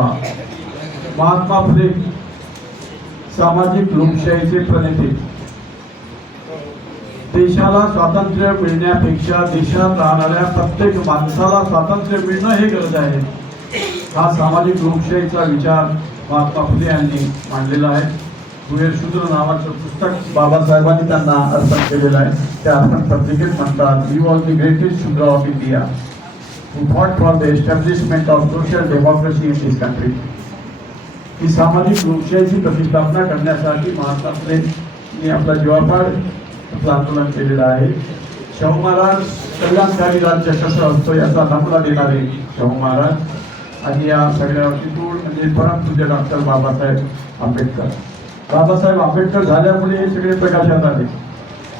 होता. महात्मा फुले सामाजिक लोकशाहीचे प्रणेते. देशाला स्वातंत्र्य मिळण्यापेक्षा देशात राहणाऱ्या प्रत्येक माणसाला स्वातंत्र्य मिळणं हे गरज आहे. हा सामाजिक लोकशाहीचा विचार महात्मा फुले यांनी मांडलेला आहे. भुयर शूद्र नावाचं पुस्तक बाबासाहेबांनी त्यांना अर्पण केलेलं आहे. त्या अर्पण पत्रिकेत म्हणतात, ही वॉज द ग्रेटेस्ट शूद्र of India who fought for the establishment of social democracy in this country. ही सामाजिक लोकशाहीची प्रतिष्ठापना करण्यासाठी महात्मा फुलेंनी आपला जीवापाड आपलं आंदोलन केलेलं आहे. शाहू महाराज कल्याणकारी राज्य कसं असतो याचा नमुना देणारे शाहू महाराज आणि या सगळ्या चितूर म्हणजे परमपूज्य डॉक्टर बाबासाहेब आंबेडकर. बाबासाहेब आंबेडकर झाल्यामुळे हे सगळे प्रकाशात आले.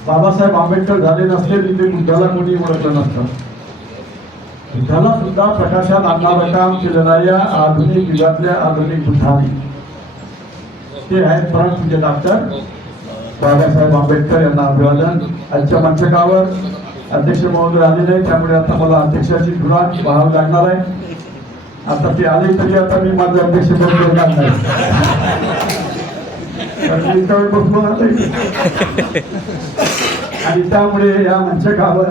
बाबासाहेब आंबेडकर झाले नसते तिथे बुद्धाला कोणी ओळखलं नसतं. बुद्धाला सुद्धा प्रकाशात आणणारं काम केलेल्या आधुनिक युगातल्या आधुनिक बुद्धाने ते आहेत परमपूज्य डॉक्टर बाबासाहेब आंबेडकर यांना अभिवादन. आजच्या मंचकावर अध्यक्ष महोदय आलेले आहेत, त्यामुळे आता मला अध्यक्षाची धुरा पाहावी लागणार आहे. आता ते आले तरी आता मी माझं अध्यक्ष करणार नाही. आणि त्यामुळे या मंचकावर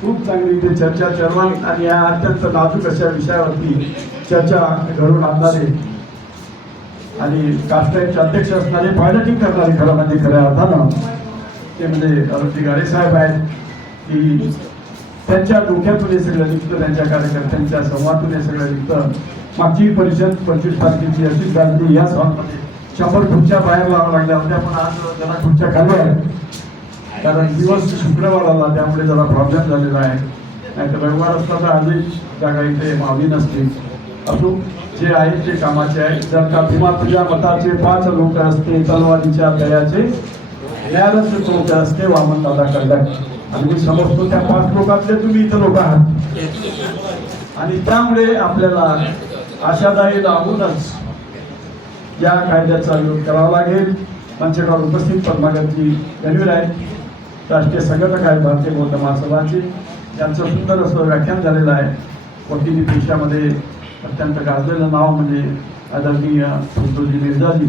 खूप चांगली इथे चर्चा चर्वण आणि या अत्यंत नाजूक अशा विषयावरती चर्चा घडवून आणणारे आणि कास्टाईचे अध्यक्ष असणारे पायलटिंग करणारे खरं म्हणजे खऱ्या अर्थानं ते म्हणजे अरुणजी गाडे साहेब आहेत की त्यांच्या डोक्यातून हे सगळं निघतं, त्यांच्या कार्यकर्त्यांच्या संवादातून हे सगळं निघतं. मागची परिषद 25 तारखेची अशीच झाली. या सभामध्ये 100 खुर्च्या बाहेर लावाव्या लागल्या होत्या, पण आज जरा खुर्च्या खाली आहेत कारण दिवस शुक्रवार आला त्यामुळे जरा प्रॉब्लेम झालेला आहे. नाहीतर रविवार असता तर आजही जागा इथे मावली नसते. असो, जे आहे ते कामाचे आहे. जर का भीमा तुझ्या मताचे 5 लोक असते, तलवारीच्या दयाचे ज्ञानच लोक असते, वामन दादा कळलं. आणि मी समजतो त्या 5 लोकांतले तुम्ही इथं लोक आहात. आणि त्यामुळे आपल्याला आशादायी लागूनच या कायद्याचा विरोध करावा लागेल. मंचकावर उपस्थित पद्मागतजी गणवीर आहेत, राष्ट्रीय संघटक आहेत भारतीय बौद्ध महासभाचे. यांचं सुंदर असं व्याख्यान झालेलं आहे. वकिली पेशामध्ये अत्यंत गाजलेलं नाव म्हणजे आदरणीय संतोषजी मिर्झाजी.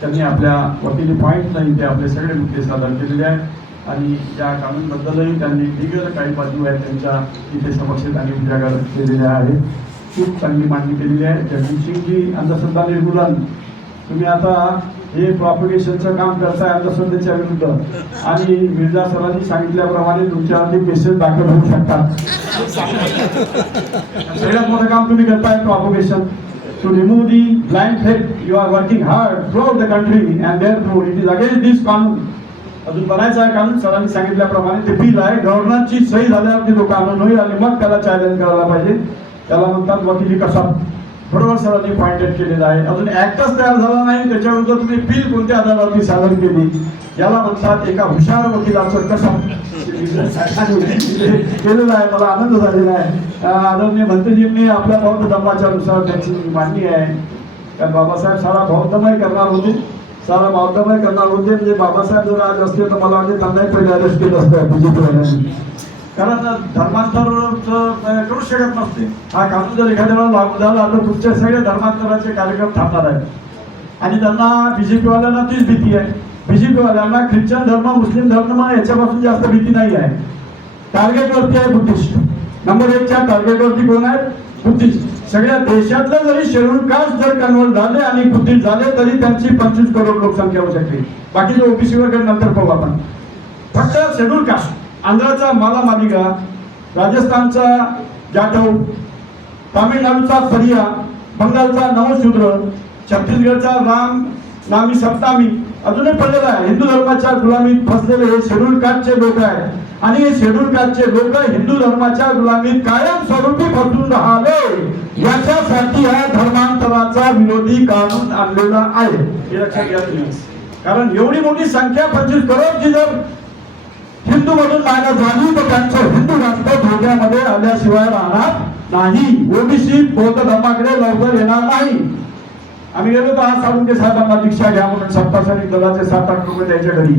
त्यांनी आपल्या वकिली पॉईंटनंही ते आपले सगळे मुद्दे सादर केलेले आहेत आणि या कानूनबद्दलही त्यांनी दिग्गज काही बाजू आहेत त्यांच्या इथे समक्ष त्यांनी उजागर केलेल्या आहेत. खूप चांगली मांडणी केलेली आहे. जगदीप सिंगजी अंधश्रद्धा निर्मूलन, तुम्ही आता हे प्रॉपगेशनचं काम करताय अंधश्रद्धेच्या विरुद्ध आणि मिर्झा सरांनी सांगितल्याप्रमाणे तुमच्यावरती केसेस दाखल होऊ शकतात. सगळ्यात मोठं काम तुम्ही करताय propagation to remove the blind faith. You are working hard throughout the country and therefore it is against this कानून. अजून बनायचं आहे कानून. सरांनी सांगितल्याप्रमाणे ते बिल आहे, गव्हर्नरची सही झाल्यावरती तो कानून होईल आणि मग त्याला चॅलेंज करायला पाहिजे. त्याला म्हणतात वकिली कसा. बरोबर सरांनी पॉइंटेड केलेलं आहे. अजून ऍक्टच तयार झाला नाही, त्याच्याविरुद्ध तुम्ही बिल कोणत्या आधारावरती सादर केली याला म्हणतात एका हुशार वकिलाचं कसं केलेलं आहे. मला आनंद झालेला आहे. आदरणीय मंत्रीजींनी आपल्या बौद्ध धर्माच्यानुसार त्यांची मांडणी आहे. कारण बाबासाहेब सारा बौद्धमय करणार होते, सारा बौद्धमय करणार होते. म्हणजे बाबासाहेब जर आज असते तर मला वाटते त्यांनाही पहिले अरेस्ट केलं असतं बीजेपीवाल्यांनी. कारण धर्मांतर करू शकत नसते. हा कानून जर एखाद्या वेळा लागू झाला तर तुमचे सगळे धर्मांतराचे कार्यक्रम थांबणार आहेत. आणि त्यांना बीजेपीवाल्यांना तीच भीती आहे. बीजेपीवाल्यांना ख्रिश्चन धर्म, मुस्लिम धर्म याच्यापासून जास्त भीती नाही आहे. टार्गेटवरती आहे बुद्धिस्ट. नंबर 1च्या टार्गेटवरती कोण आहे? बुद्धिस्ट. सगळ्या देशातलं जरी शेड्यूल कास्ट जर कन्वर्ट झाले आणि बुद्धिस्ट झाले तरी त्यांची 25 करोड लोकसंख्या होऊ शकते. बाकीचे ओबीसी वगैरे नंतर पाहू आपण. फक्त शेड्यूल कास्ट. आंध्राचा मालामालिगा, राजस्थानचा जाटव, तामिळनाडूचा परिया, बंगालचा नवशूद्र, छत्तीसगडचा राम नामी सप्तामी अजूनही पडलेला आहे. हिंदू धर्माच्या गुलामीत फसलेले हे शेड्यूल कास्टचे लोक आहेत आणि हे शेड्यूल कास्टचे लोक हिंदू धर्माच्या गुलामीत कायम स्वरूपी फसून राहावे याच्यासाठी हा धर्मांतराचा विरोधी कानून आणलेला आहे. हे लक्षात घ्या तुम्ही. कारण एवढी मोठी संख्या 25 करोडची जर हिंदू मधून मायनस झाली तर त्यांचं हिंदू राष्ट्र धोक्यामध्ये आल्याशिवाय राहणार नाही. ओबीसी बौद्ध धर्माकडे लवकर येणार नाही. आम्ही गेलो तर आज साळुंके साहेबांना दीक्षा घ्या म्हणून सत्तासैनिक दलाचे 7-8 लोक त्याच्या घरी.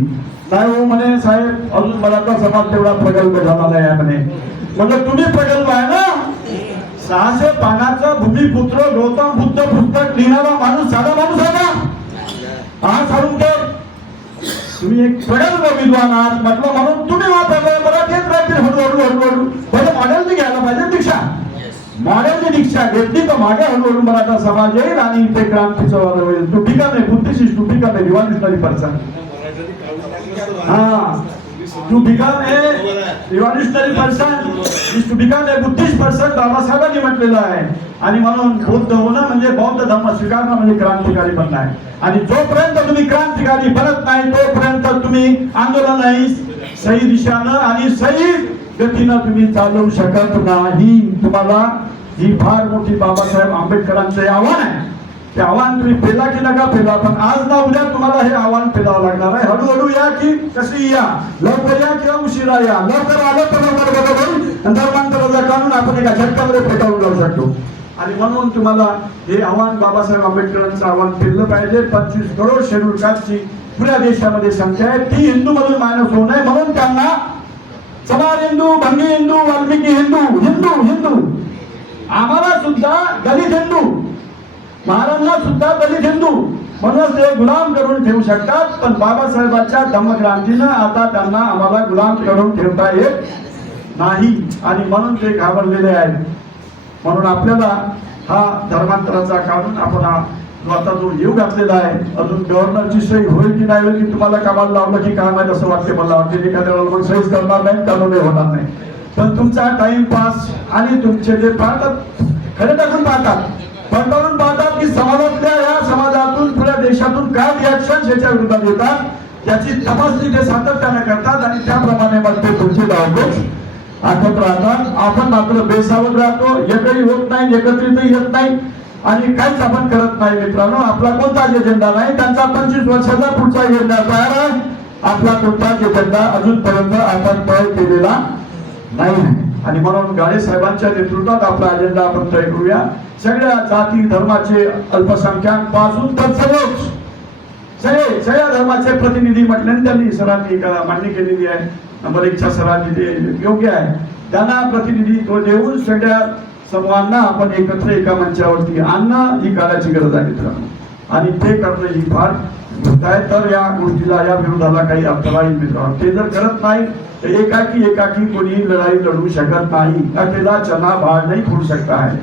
नाही हो म्हणे साहेब, अजून मराठा समाज तेवढा प्रगल्भ झाला नाही आहे म्हणे. म्हणजे तुम्ही प्रगल्भ आहे ना. 600 पानाचं भूमिपुत्र गौतम बुद्ध पुस्तक पुस्तक लिहिणारा माणूस साधा माणूस आहे का? हा सांगून ते तुम्ही एक प्रगल्भ विद्वान आहात म्हटलं म्हणून तुम्ही मराठीत राहतील हळूहळू पहिले मॉडेलने घ्यायला पाहिजे दीक्षा. मॉडेलने दीक्षा घेतली तर मागे हळूहळू मराठा समाज येईल आणि इथे क्रांतीचं वादळ होईल. To become a Buddhist, to become a revolutionary person. To become a revolutionary person is to become a Buddhist person बाबासाहेबांनी म्हटलेलं आहे. आणि म्हणून बुद्ध होणं म्हणजे बौद्ध धर्म स्वीकारणं म्हणजे क्रांतिकारी बनणं आहे. आणि जोपर्यंत तुम्ही क्रांतिकारी बनत नाही तोपर्यंत तुम्ही आंदोलन नाही सही दिशानं आणि सही गतीनं तुम्ही चालवू शकत नाही. तुम्हाला ही फार मोठी बाबासाहेब आंबेडकरांचे आव्हान आहे. ते आव्हान तुम्ही पेला की नका पेला पण आज ना उद्या तुम्हाला हे आव्हान पेलावं लागणार आहे. हळूहळू या की कशी या, लवकर या किंवा उशिरा या. लवकर आलं तर बरोबर धर्मांतराचा कानून आपण एका झटक्यामध्ये फेटाळून लावू शकतो. आणि म्हणून तुम्हाला हे आव्हान बाबासाहेब आंबेडकरांचं आव्हान पेललं पाहिजे. 25 करोड शेड्यूल कास्टची पुऱ्या देशामध्ये संख्या आहे. ती हिंदू मधून मायनस होऊ नये म्हणून त्यांना चमार हिंदू, भंगी हिंदू, वाल्मिकी हिंदू, हिंदू हिंदू आम्हाला सुद्धा दलित हिंदू, महाराजांना सुद्धा दलित हिंदू म्हणून ते गुलाम करून ठेवू शकतात. पण बाबासाहेबांच्या धम्मक्रांतीनं आता त्यांना आम्हाला गुलाम करून ठेवता येत नाही आणि म्हणून ते घाबरलेले आहेत. म्हणून आपल्याला हा धर्मांतराचा कानून आपण आता जो येऊ घातलेला आहे अजून गव्हर्नरची सही होईल की नाही होईल की तुम्हाला कामाला लावलं की काय माहिती असं वाटते. मला वाटते एखाद्या वेळेला मग सहीच करणार नाही, कानून होणार नाही. पण तुमचा टाइमपास आणि तुमचे जे पाहतात खरे टाकून पाहतात पडताळून पाहतात की समाजातल्या या समाजातून पुऱ्या देशातून काय रिॲक्शन याच्या विरोधात येतात याची तपासणी ते सातत्याने करतात आणि त्याप्रमाणे मग ते पुढची धावपळ आखत राहतात. आपण मात्र बेसावध राहतो, एकही होत नाही, एकत्रितही येत नाही आणि काहीच आपण करत नाही. मित्रांनो आपला कोणताच एजेंडा नाही. त्यांचा 25 वर्षाचा पुढचा एजेंडा तयार आहे. आपला कोणताच एजेंडा अजूनपर्यंत आपण तय केलेला नाही. आणि म्हणून गाडे साहेबांच्या नेतृत्वात आपला अजेंडा आपण तय करूया. सगळ्या जाती धर्माचे अल्पसंख्याक पासून तर सगळ्या धर्माचे प्रतिनिधी म्हटल्याने त्यांनी सरांनी मांडणी केलेली आहे. नंबर 1च्या सरांनी ते योग्य आहे. त्यांना प्रतिनिधित्व देऊन सगळ्या समूहांना आपण एकत्र एका मंचावरती आणणं ही काळाची गरज आहे मित्रांनो. आणि ते करणं ही फार काय तर या गोष्टीला या विरोधाला काही अर्थ राहील मित्रांनो. ते जर करत नाही तर एकाकी कोणी लढाई लढू शकत नाही. अकेला चना बाहर नहीं फूट सकता है.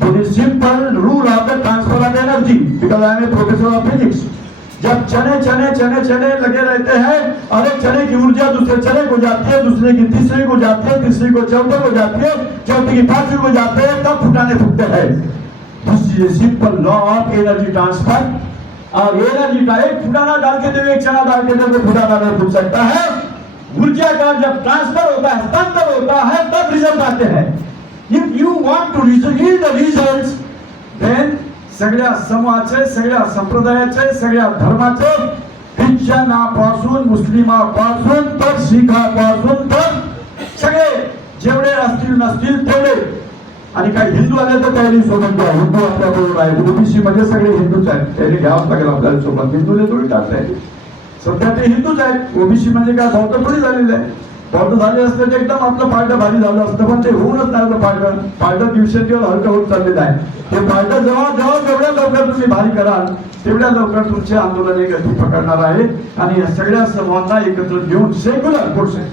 तो this simple rule of the transfer of energy because I am a professor of physics. जब चने लगे रहते हैं और एक चने की ऊर्जा दूसरे चने को जाती है, दूसरे की तीसरे को जाती है, तीसरे को चौथे को जाती है, चौथे की पांचवी को जाते हैं, तब फुटाने फूटते हैं. This is simple law of energy transfer. और एनर्जी का एक फुटाना डाल के दो, एक चना डाल के दो, तो फुटाना नहीं फूट सकता है. ऊर्जा का जब ट्रांसफर होता है, हस्तांतर होता है, तब रिजल्ट आते हैं. If you want to yield the results, then सगळ्या समूहाचे, सगळ्या संप्रदायाचे, सगळ्या धर्माचे, ख्रिश्चनापासून मुस्लिमापासून तर शिखापासून तर सगळे जेवढे असतील नसतील तेवढे. आणि काही हिंदू आले तर त्यांनी सोबत घ्या. हिंदू आपल्याबरोबर आहे. ओबीसी मध्ये सगळे हिंदूच आहेत, त्यांनी घ्यावंच लागेल आपल्याला सोबत. हिंदूने थोडी टाकताय, सध्या ते हिंदूच आहेत. ओबीसी म्हणजे काय बौद्ध थोडी झालेले आहे. बौद्ध झाले असते तर एकदम आपलं पार्ट भारी झालं असतं. पण ते होऊनच नाही. पार्ट दिवसेंदिवस हलकं होत चाललेलं आहे. ते पार्ट जेवढ्या लवकर तुम्ही भारी कराल तेवढ्या लवकर तुमचे आंदोलन एक गती पकडणार आहे. आणि या सगळ्या समूहांना एकत्र घेऊन सेक्युलर फोर्सेस,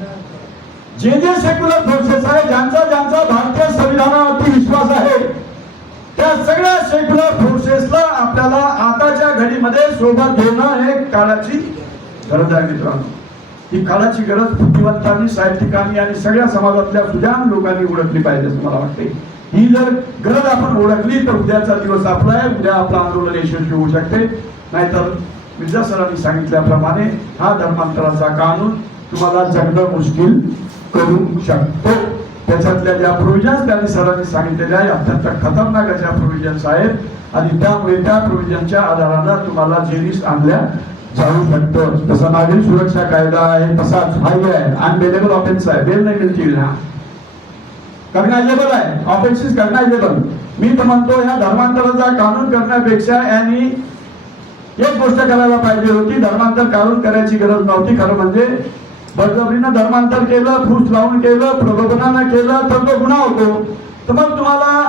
जे सेक्युलर फोर्सेस आहे, ज्यांचा भारतीय संविधानावरती विश्वास आहे, त्या सगळ्या सेक्युलर फोर्सेसला आपल्याला आताच्या घडीमध्ये सोबत घेणं हे काळाची गरज आहे मित्रांनो. ही काळाची गरज बुद्धिवंतांनी, साहित्यिकांनी आणि सगळ्या समाजातल्या सुजाण लोकांनी ओळखली पाहिजे असं मला वाटते. ही जर गरज आपण ओळखली तर उद्याचा दिवस आपला आहे. उद्या आपलं आंदोलन यशस्वी होऊ शकते. नाहीतर मिर्झा सरांनी सांगितल्याप्रमाणे हा धर्मांतराचा कानून तुम्हाला जगणं मुश्किल करू शकतो. त्याच्यातल्या ज्या प्रोव्हिजन्स त्यांनी सरांनी सांगितलेल्या आहे अत्यंत खतरनाक अशा प्रोव्हिजन्स आहेत आणि त्यामुळे त्या प्रोव्हिजनच्या आधारानं तुम्हाला जेरीस आणल्या जाऊ शकतं. तसा नागरिक सुरक्षा कायदा आहे, तसाच हाय आहे. अनबेलेबल ऑफेन्स आहे, बेल नाही मिळते ना, कग्नायजेबल आहे. Offence is कग्नायजेबल. मी तर म्हणतो या धर्मांतराचा कानून करण्यापेक्षा यांनी एक गोष्ट करायला पाहिजे होती. धर्मांतर कानून करायची गरज नव्हती. खरं म्हणजे बळजबरीनं धर्मांतर केलं, फूस लावून केलं, प्रलोभनानं केलं तर तो गुन्हा होतो. तर मग तुम्हाला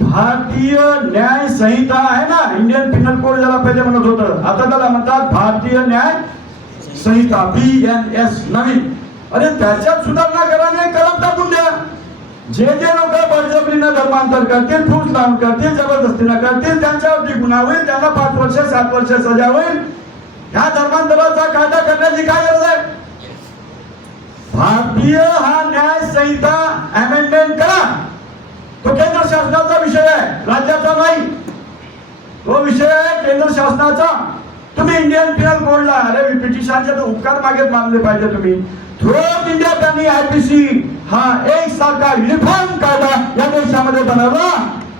भारतीय न्याय संहिता आहे ना, इंडियन पिनल कोड ज्याला पहिले म्हणत होतं, आता त्याला म्हणतात भारतीय न्याय संहिता, BNS नवीन. अरे त्याच्यात सुधारणा कराने कलम टाकून द्या. जे लोक बळजबरीनं धर्मांतर करतील, फूस लावून करतील, जबरदस्तीनं करतील, त्यांच्यावरती गुन्हा होईल, त्यांना 5 वर्ष 7 वर्ष सजा होईल. ह्या धर्मांतराचा कायदा करण्याची काय गरज आहे? भारतीय हा न्याय संहिता अमेंडमेंट करा. तो केंद्र शासनाचा विषय आहे, राज्याचा नाही. तो विषय आहे केंद्र शासनाचा. तुम्ही इंडियन पिनल कोडला, अरे ब्रिटिशांचे तर उपकार मानले पाहिजे तुम्ही. थ्रूआउट इंडिया त्यांनी IPC हा एक सारखा युनिफॉर्म कायदा या देशामध्ये बनवला,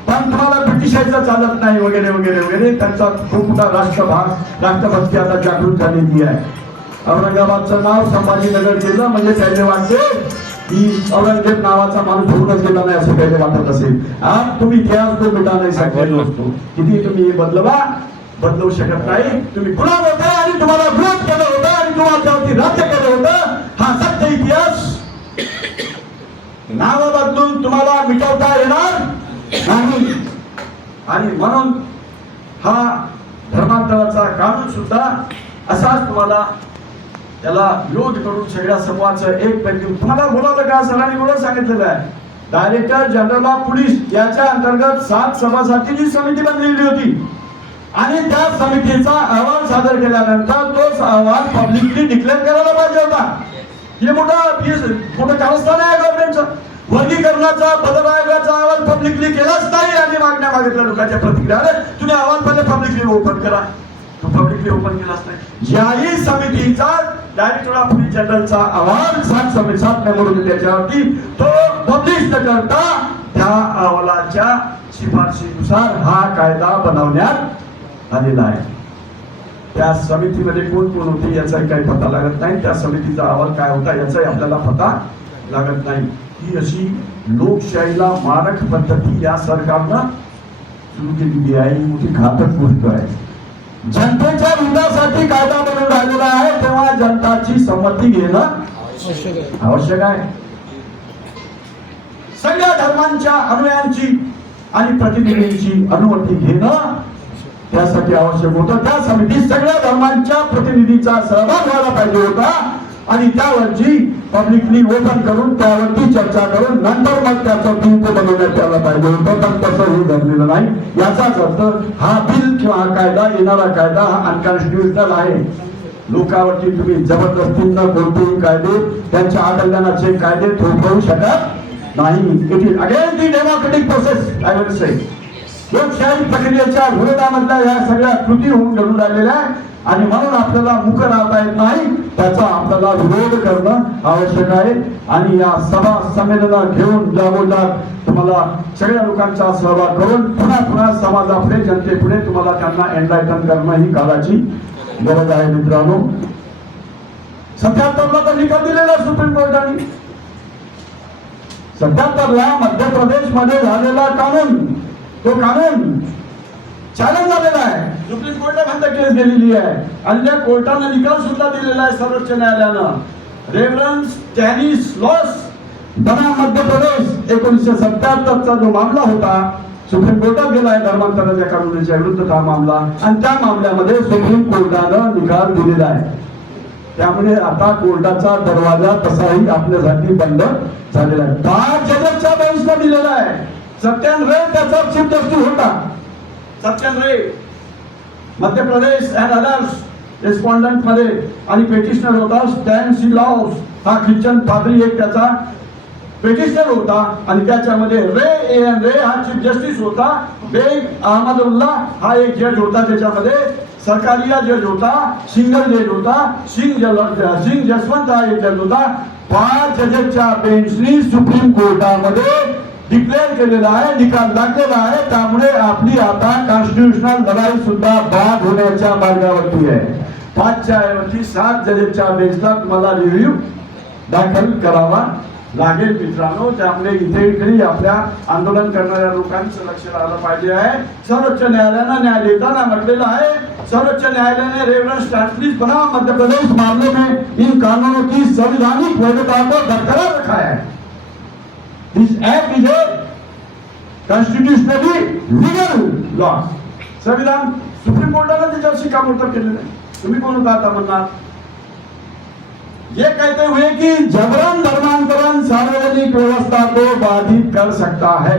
पण तुम्हाला ब्रिटिशांचं चालत नाही वगैरे वगैरे वगैरे. त्यांचा खूप मोठा राष्ट्रभक्ती आता जागृत झालेली आहे. औरंगाबादचं नाव संभाजीनगर केलं म्हणजे त्याने वाटते की औरंगजेब नावाचा माणूस होऊनच गेला नाही असं काही वाटत असेल. आज तुम्ही इतिहास तो मिटा नाही सांगितलेला असतो. किती तुम्ही बदलवू शकत नाही. तुम्ही गुलाम होता आणि तुम्हाला विरोध केला होता आणि तुमच्यावरती राज्य केलं होतं. हा सत्य इतिहास. नाव बदलून तुम्हाला मिटवता येणार नाही. आणि म्हणून हा धर्मांतराचा कानून सुद्धा असाच तुम्हाला त्याला विरोध करून सगळ्या समूहाचं एक पैकी तुम्हाला बोलावलं का? सरांनी बोलून सांगितलेलं आहे. डायरेक्टर जनरल ऑफ पोलीस याच्या अंतर्गत 7 सभासदीची समिती बनलेली होती आणि त्या समितीचा अहवाल सादर केल्यानंतर तो अहवाल पब्लिकली डिक्लेअर करायला पाहिजे होता. हे मोठं कारस्थान आहे गव्हर्नमेंटचं. वर्गीकरणाचा बदल आयोगाचा अहवाल पब्लिकली केलाच नाही आणि मागण्या मागितल्या लोकांच्या प्रतिक्रिया. तुम्ही अहवाल पहिले पब्लिकली ओपन करा. तो पब्लिकली ओपन केलाच नाही. याही समितीचा डायरेक्टर ऑफ पोलीस जनरलचा अहवाल 7 मेंबर होते त्याच्यावरती, तो पब्लिश न करता त्या अहवालाच्या शिफारशीनुसार हा कायदा बनवण्यात आलेला आहे. त्या समितीमध्ये कोण होते याचाही काही पत्ता लागत नाही. त्या समितीचा अहवाल काय होता याचाही आपल्याला पत्ता लागत नाही. ही अशी लोकशाहीला मारक पद्धती या सरकारनं सुरू केलेली आहे. ही मोठी घातक गोष्ट आहे. जनतेच्या हितासाठी कायदा बनवून राहिलेला आहे, तेव्हा जनताची संमती घेणं आवश्यक आहे. सगळ्या धर्मांच्या अनुयायांची आणि प्रतिनिधींची अनुमती घेणं त्यासाठी आवश्यक होतं. त्या समितीत सगळ्या धर्मांच्या प्रतिनिधीचा सहभाग व्हायला पाहिजे होता आणि त्यावरची पब्लिकली ओपन करून त्यावरती चर्चा करून नंतर मग त्याचं बिल बनवण्यात यायला पाहिजे होतं. पण तसंही घडलेलं नाही. याचाच अर्थ हा बिल किंवा हा कायदा, येणारा कायदा हा अनकॉन्स्टिट्युशनल आहे. लोकांवरती तुम्ही जबरदस्तीनं कोणतेही कायदे, त्यांच्या आकलनाचे कायदे थोपवू शकत नाही. It is again the democratic process. I will say लोकशाही प्रक्रियेच्या विरोधामधल्या या सगळ्या कृती होऊन घडून राहिलेल्या आहे आणि म्हणून आपल्याला मुख राहता येत नाही. त्याचा आपल्याला विरोध करणं आवश्यक आहे. आणि या सभा संमेलन घेऊन जागोजाग तुम्हाला सगळ्या लोकांचा सहभाग करून पुन्हा समाजापुढे, जनतेपुढे तुम्हाला त्यांना एनलायटन करणं ही काळाची गरज आहे. मित्रांनो, 77ला तर निकाल दिलेला सुप्रीम कोर्टाने. 77ला मध्य प्रदेश मध्ये झालेला कानून, तो कानून चॅलेंज झालेला आहे. सुप्रीम कोर्टात केस गेलेली आहे आणि त्या कोर्टाने निकाल सुद्धा दिलेला आहे सर्वोच्च न्यायालयानं. रेफरन्स स्टॅनिस लॉस बनाम मध्य प्रदेश 1977चा जो मामला होता, सुप्रीम कोर्टात गेला आहे धर्मांतराच्या कानूनाच्या विरुद्ध हा मामला आणि त्या मामल्यामध्ये सुप्रीम कोर्टानं निकाल दिलेला आहे. त्यामुळे आता कोर्टाचा दरवाजा तसाही आपल्यासाठी बंद झालेला आहे. 10 जजच्या बेंचने दिलेला आहे. सत्यन रे त्याचा चीफ जस्टिस होता. सत्यन रे Madhya Pradesh and others respondent मध्ये आणि पेटिशनर होता स्टॅन सी लॉस. हा ख्रिश्चन पादरी एक त्याचा पेटिशनर होता आणि त्याच्यामध्ये रे हा चीफ जस्टिस होता. बेग अहमदुल्ला हा एक जज होता. त्याच्यामध्ये सरकारिया जज होता, सिंगल जज होता, सिंग जसवंत हा एक जज होता. 5 जजेसच्या बेंचनी सुप्रीम कोर्टामध्ये डिक्लेअर केलेला आहे, निकाल लागलेला आहे. त्यामुळे आपली आता कॉन्स्टिट्यूशनल लढाई सुद्धा बाद होण्याच्या मार्गावरती आहे. 5च्या ऐवजी 7 जजेसच्या बेंचला तुम्हाला रिव्ह्यू दाखल करावा लागेल मित्रांनो. त्यामुळे इथे आपल्या आंदोलन करणाऱ्या लोकांचं लक्ष राहिलं पाहिजे आहे. सर्वोच्च न्यायालयानं न्याय देताना म्हटलेलं आहे, सर्वोच्च न्यायालय ने रेफरेंस स्टैंड बनाम मध्य प्रदेश मामले में इन कानूनों की संवैधानिक वैधता को बरकरार रखा है. This act is a constitutionally legal law. संविधान सुप्रीम कोर्टाने त्याच्यावर शिक्कामोर्तब केलेलं आहे. तुम्ही कोण होता आता म्हणणार? ये कहते हुए कि जबरन धर्मांतरण सार्वजनिक व्यवस्था को बाधित कर सकता है.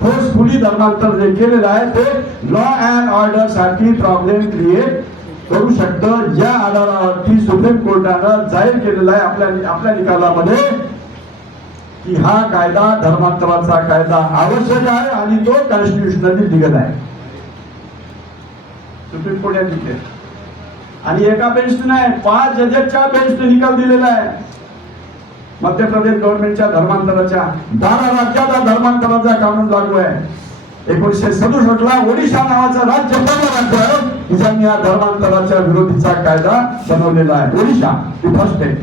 फोर्सफुली धर्मांतर जे केलेलं आहे ते लॉ अँड ऑर्डर साठी प्रॉब्लेम क्रिएट करू शकतं. या आधारावरती सुप्रीम कोर्टानं जाहीर केलेला आहे आपल्या निकालामध्ये की हा कायदा धर्मांतराचा कायदा आवश्यक आहे आणि तो कॉन्स्टिट्यूशनली लिगल आहे. सुप्रीम कोर्ट यांनी आणि एका बेंचने नाही 5 जजेसच्या बेंचने निकाल दिलेला आहे. मध्य प्रदेश गव्हर्नमेंटच्या धर्मांतराच्या 12 राज्यात धर्मांतराचा कानून लागू आहे. 1967 ला ओडिशा नावाचं राज्य पहिलं राज्य आहे ज्यांनी या धर्मांतराच्या विरोधीचा कायदा बनवलेला आहे. ओडिशा ही फर्स्ट आहे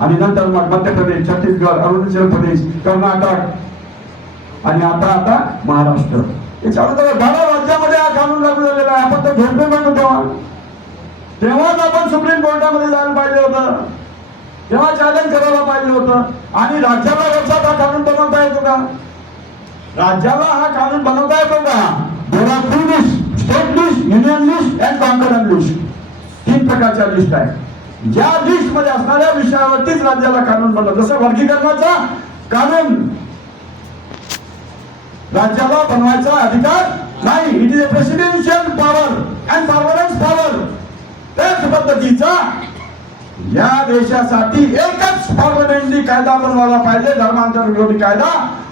आणि नंतर मग मध्य प्रदेश, छत्तीसगड, अरुणाचल प्रदेश, कर्नाटक आणि आता महाराष्ट्र. याच्यावर 12 राज्यामध्ये हा कानून लागू झालेला आहे. आपण तर झोपे म्हणतो तेव्हाच आपण सुप्रीम कोर्टामध्ये जायला पाहिजे होतं, तेव्हा चॅलेंज करायला पाहिजे होतं. आणि राज्याला वर्षात हा कानून बनवता येतो का? राज्याला हा कानून बनवता येतो का? There are 3 list: state list, union list and concurrent list. 3 प्रकारच्या लिस्ट आहे. ज्या लिस्ट मध्ये असणाऱ्या विषयावरतीच राज्याला कानून बनवतं. जसं वर्गीकरणाचा कानून राज्याला बनवायचा अधिकार नाही. It is a presidential power and permanent power. त्याच पद्धतीचा या देशासाठी एकच पार्लमेंटरी कायदा बनवायला पाहिजे, धर्मांतर विरोधी कायदा.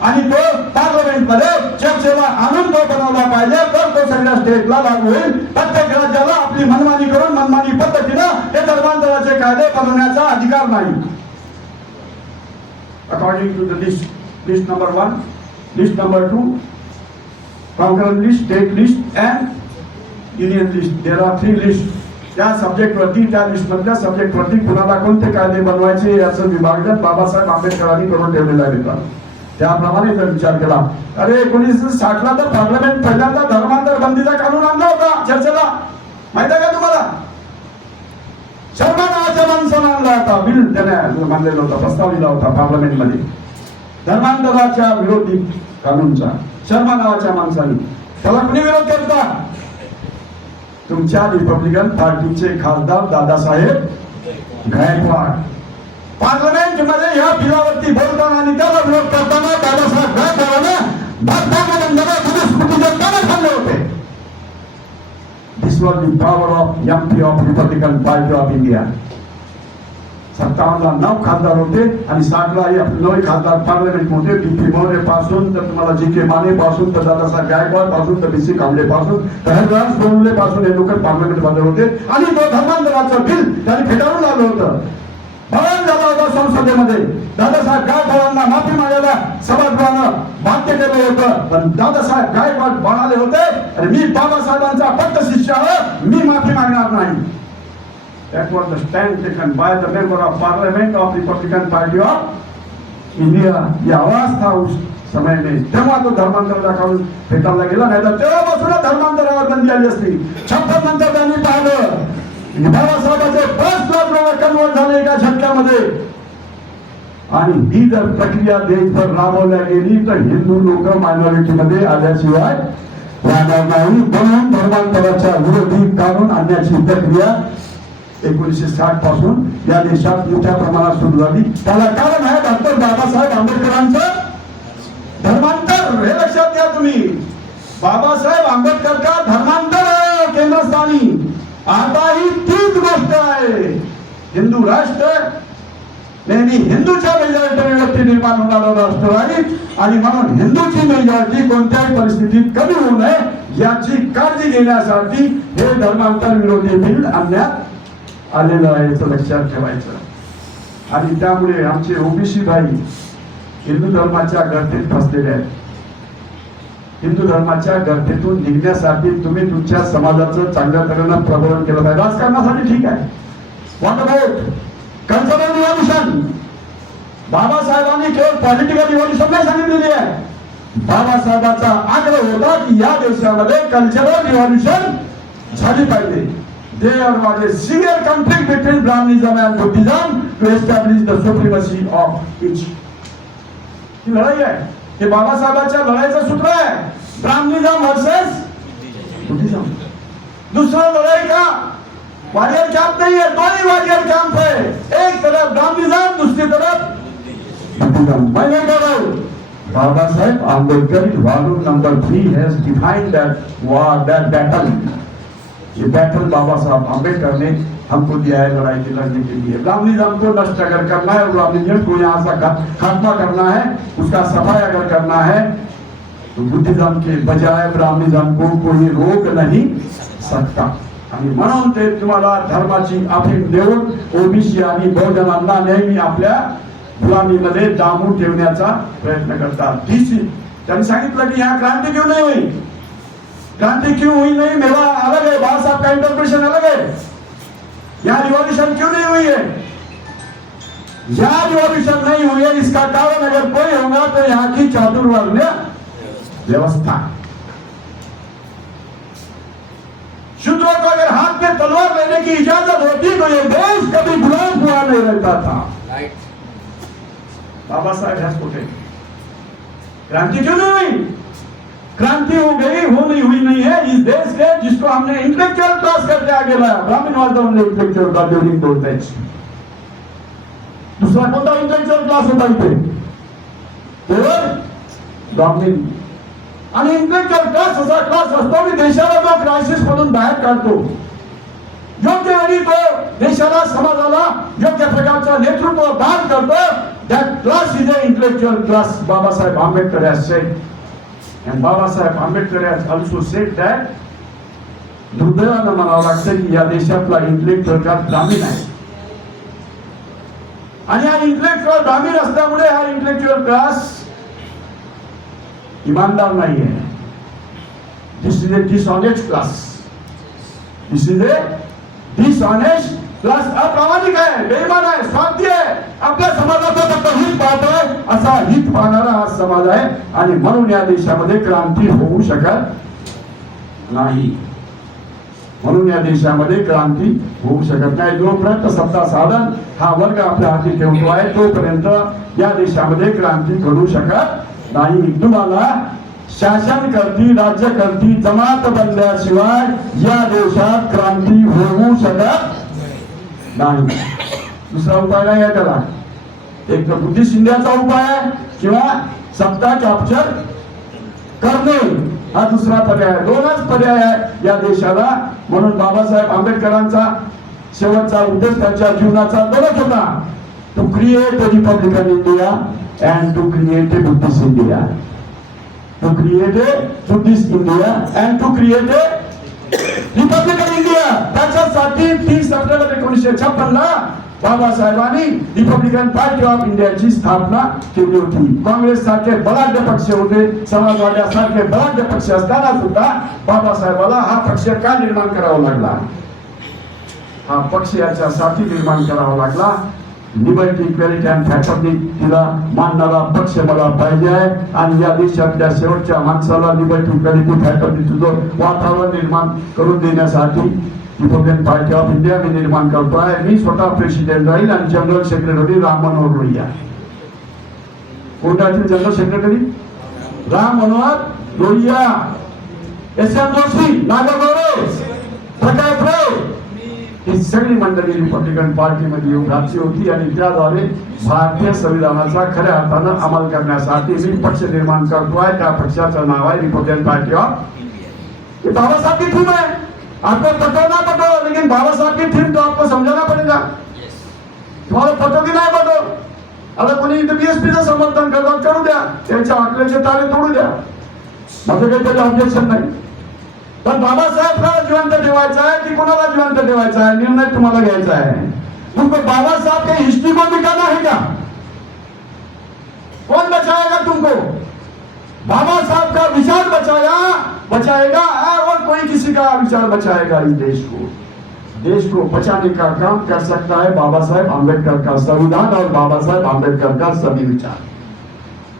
आणि तो पार्लमेंट मध्ये चर्चेला आणून तो बनवला पाहिजे. तर तो सगळ्या स्टेटला लागू होईल. प्रत्येक राज्याला आपली मनमानी करून मनमानी पद्धतीनं हे धर्मांतराचे कायदे बनवण्याचा अधिकार नाही. According to the list number 1, list number 2, concurrent list, state list and union list. There are 3 list. त्या सब्जेक्टवरती, त्या लिस्टमधल्या सब्जेक्टवरती कुणाला कोणते कायदे बनवायचे याचं विभाजन बाबासाहेब आंबेडकरांनी करून ठेवलेलं आहे. त्याप्रमाणे जर विचार केला, अरे 1960 ला तर पार्लमेंट पहिल्यांदा धर्मांतर बंदीचा कानून आणला होता चर्चेला. माहिती आहे का तुम्हाला? शर्मा नावाच्या माणसानं आणला होता. बिल त्याने मांडलेला होता, प्रस्ताव दिला होता पार्लमेंटमध्ये धर्मांतराच्या विरोधी कानूनचा. शर्मा नावाच्या माणसाने. त्याला कुणी विरोध करता? तुमच्या रिपब्लिकन पार्टीचे खासदार दादासाहेब गायकवाड. पार्लमेंट मध्ये या बिलावरती बोलताना आणि त्याला विरोध करताना दादासाहेब गायकवाडांना भारतामध्ये स्मृतीचे खाल्ले होते. This was the power of MP of Republican Party of India. 57 ला 9 खासदार होते आणि 60 ला 9 खासदार पार्लमेंट होते. पी मोरे पासून तर तुम्हाला जी के माने पासून तर दादासाहेब गायकवाड पासून तर बीसी कांबळे पासून तर हरदास बोंबले पासून हे लोक पार्लमेंट मध्ये होते. आणि तो धर्मांतराचं बिल त्यांनी फेटाळून आलं होतं. बळान झाला होता संसदेमध्ये. दादासाहेब गायकवाडांना माफी मागायला सभागृहानं बाध्य केलं होतं. पण दादासाहेब गायकवाड म्हणाले होते, अरे मी बाबासाहेबांचा फक्त शिष्य आहे, मी माफी मागणार नाही. That was the stand taken by the member of Parliament of Republican Party of India. ये आवाज था उस समय में. तेव्हा तो धर्मांतराचा कानून फेटाळला गेला. नाही तर तेव्हापासून धर्मांतरावर बंदी आली असती. 56 नंतर त्यांनी पाहिलं बाबासाहेबांचे 5 लाख लोक कन्वर्ट झाले एका झटक्यामध्ये. आणि ही जर प्रक्रिया देशभर राबवल्या गेली तर हिंदू लोक मायनॉरिटी मध्ये आल्याशिवाय राहणार नाही. म्हणून धर्मांतराच्या विरोधी कानून आणण्याची प्रक्रिया 1960 पासून या देशात मोठ्या प्रमाणात सुरू झाली. त्याला कारण आहे डॉक्टर बाबासाहेब आंबेडकरांचं धर्मांतर. हे लक्षात घ्या तुम्ही. बाबासाहेब आंबेडकर का धर्मांतर केंद्रस्थानी. आता ही तीच गोष्ट आहे. हिंदू राष्ट्र नेहमी हिंदूच्या मेजॉरिटी निर्माण होणारा राष्ट्र आहे. आणि म्हणून हिंदूची मेजॉरिटी कोणत्याही परिस्थितीत कमी होऊ नये याची काळजी घेण्यासाठी हे धर्मांतर विरोधी बिल आणण्यात आलेलं आहे. याचं लक्षात ठेवायचं. आणि त्यामुळे आमचे ओबीसी भाई हिंदू धर्माच्या गर्दीत फसलेले आहेत. हिंदू धर्माच्या गर्दीतून निघण्यासाठी तुम्ही तुमच्या समाजाचं चांगल्या तऱ्हेनं प्रबोधन केलं पाहिजे. राजकारणासाठी ठीक आहे. What about cultural revolution? बाबासाहेबांनी केवळ पॉलिटिकल रिव्हॉल्युशन नाही सांगितलेली आहे. बाबासाहेबांचा आग्रह होता की या देशामध्ये कल्चरल रिव्हॉल्युशन झाली पाहिजे. There was a severe conflict between Brahmanism and Buddhism to establish the supremacy of each. ही लढाई आहे. हे बाबासाहेबांच्या लढाईचं सूत्र आहे, ब्राह्मणिझम वर्सेस बुद्धिज्म. दुसरा लढाई का वॉरियर कॅम्प नहीं है, दोनों वॉरियर कॅम्प है. एक तरफ ब्राह्मणिझम, दूसरी तरफ बुद्धिज्म. मैं नहीं कह रहा हूं. Baba Saheb Ambedkar in volume number 3 has defined that war, that battle. ये बैटल बाबा साहब अम्बेडकर ने हमको दिया है लड़ाई की लड़ने के लिए. ब्राह्मणिज्म को नष्ट अगर करना है और ब्राह्मणिज्म को यहाँ से खात्मा करना है, उसका सफाई अगर करना है, तो बुद्धिज्म के बजाय ब्राह्मणिज्म को कोई रोक नहीं सकता. आणि म्हणून ते तुम्हाला धर्माची अफीम देऊन ओबीसी आणि बहुजनांना नेहमी आपल्या गुलामीमध्ये डांबून ठेवण्याचा प्रयत्न करतात. त्यांनी सांगितलं की यहाँ क्रांति क्यों नहीं हुई, क्रांति क्यों हुई नहीं, मेरा अलग है, बाबा साहब का इंटरप्रिटेशन अलग है. यहाँ रिवॉल्यूशन क्यों नहीं हुई है, यहाँ रिवॉल्यूशन नहीं हुई है, इसका कारण अगर कोई होगा तो यहाँ की चातुर्वर्ण्य व्यवस्था. शूद्रों को अगर हाथ में तलवार लेने की इजाजत होती तो ये देश कभी गुलाम हुआ नहीं रहता था. बाबा साहब हैज पुटेड. क्रांति क्यों नहीं हुई, क्रांति हो गई, हो नहीं है इस देश के, जिसको हमने इंटेलेक्चुअल क्लास करके आगे लाया. ब्राह्मण वाद हमने इंटेलेक्चुअल का ड्यूरिंग दोज डेज. दूसरा कोणता इंटेलेक्चुअल क्लास होता इथे, तर ब्राह्मण. आणि इंटेलेक्चुअल क्लास असा क्लास असतो की देशाला तो क्रायसिस मधून बाहेर काढतो. योग्य वेळी तो देशाला, समाजाला योग्य प्रकारचा नेतृत्व दान करतो. That class is an intellectual class. Baba Saheb Ambedkar has said, and Baba Saheb Ambedkar has also said that दुर्दैवानं म्हणावं लागतं की या देशातला इंटेलेक्चुअल क्लास ग्रामीण आहे. आणि हा इंटेलेक्चुअल ग्रामीण असल्यामुळे हा इंटेलेक्चुअल क्लास ईमानदार नाही आहे. This is a dishonest class. This is a dishonest class. अप्रामाणिक आहे, बेईमान आहे, स्वार्थी आहे, आपल्या समाजाचा फक्त हित पाहतोय असा हित पाहणारा हा समाज आहे. आणि म्हणून या देशामध्ये क्रांती होऊ शकत नाही. म्हणून या देशामध्ये क्रांती होऊ शकत नाही. जोपर्यंत सत्ता साधन हा वर्ग आपल्या हाती ठेवतो आहे तोपर्यंत या देशामध्ये क्रांती घडू शकत नाही. तुम्हाला शासन करती, राज्य करती जमात बनल्याशिवाय या देशात क्रांती होऊ शकत नाही. दुसरा उपाय नाही आहे त्याला. एक तर बुद्धी शिंद्याचा उपाय आहे किंवा सत्ता कॅप्चर करणे हा दुसरा पर्याय. दोनच पर्याय आहे या देशाला. म्हणून बाबासाहेब आंबेडकरांचा शेवटचा उद्देश त्यांच्या जीवनाचा दोनच होता, to create a republican India and to create a Buddhist India. To create a Buddhist India and to create a republican India. त्याच्यासाठी 30 सप्टेंबर 1956 ला बाबासाहेबांनी रिपब्लिकन पार्टी ऑफ इंडियाची स्थापना केली होती. काँग्रेस सारखे बलाढ्य पक्ष होते, समाजवाद्यासारखे बलाढ्य पक्ष असताना सुद्धा बाबासाहेबाला हा पक्ष का निर्माण करावा लागला, हा पक्ष याच्यासाठी निर्माण करावा लागला. लिबर्टी, इक्वॅलिटी अँड फ्रॅटर्निटीला मानणारा पक्ष मला पाहिजे आहे. आणि या देशातल्या शेवटच्या माणसाला लिबर्टी, इक्वॅलिटी, फ्रॅटर्निटीचं वातावरण निर्माण करून देण्यासाठी रिपब्लिकन पार्टी ऑफ इंडिया मी निर्माण करतो आहे. मी स्वतः प्रेसिडेंट राहील आणि जनरल सेक्रेटरी राम मनोहर लोहिया. कोर्टातील general secretary Ram Manohar Lohia, S N. Joshi, Nagargore, Prakash Ray, ही सगळी मंडळी रिपब्लिकन पार्टीमध्ये येऊन राहायची होती. आणि त्याद्वारे भारतीय संविधानाचा खऱ्या अर्थानं अंमल करण्यासाठी मी पक्ष निर्माण करतो आहे. त्या पक्षाचं नाव आहे रिपब्लिकन पार्टी ऑफ. ये बाबा साहब की थीम है. आपको पतो ना पतो, लेकिन बाबा साहब की थीम तो आपको समझना पड़ेगा. तुम्हाला पतो की नाही पतो. आता कोणी इथे बीएसपीचं समर्थन करतात, करू द्या, त्यांच्या अकलेचे तारे तोडू द्या, माझं काही त्याचं ऑब्जेक्शन नाही. पण बाबासाहेबला जिवंत ठेवायचा आहे की कोणाला जिवंत ठेवायचा आहे, निर्णय तुम्हाला घ्यायचा है. तुमको बाबा साहब के हिस्ट्री को मिटाना है क्या? कौन बचाएगा तुमको? बाबा साहब का विचार बचाएगा और कोई किसी का विचार बचाएगा इस देश को. देश को बचाने का काम कर सकता है बाबा साहेब आंबेडकर का संविधान और बाबा साहेब आंबेडकर का सभी विचार.